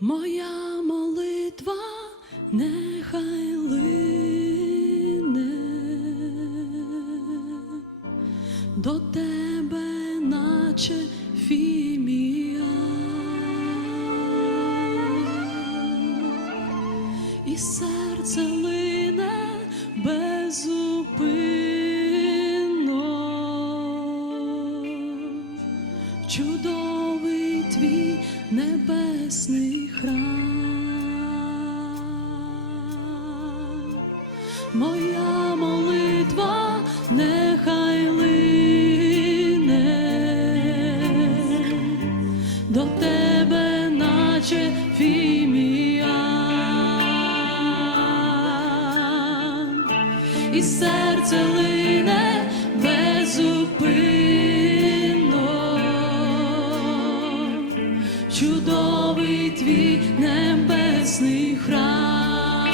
Моя молитва нехай лине до тебе, наче фімія, і серце лине безупинно. Чудовий твій небесний храм. Моя молитва нехай лине. До тебе, наче фіміян і серце лине безупинно, чудовий твій небесний храм,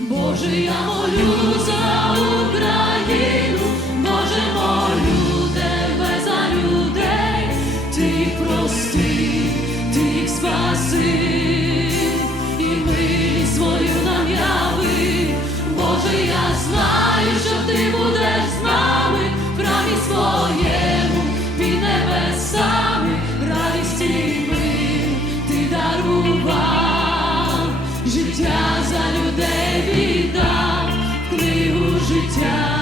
Боже, я молю за Україну, Боже, молю тебе за людей, ти прости, ти спаси. життя.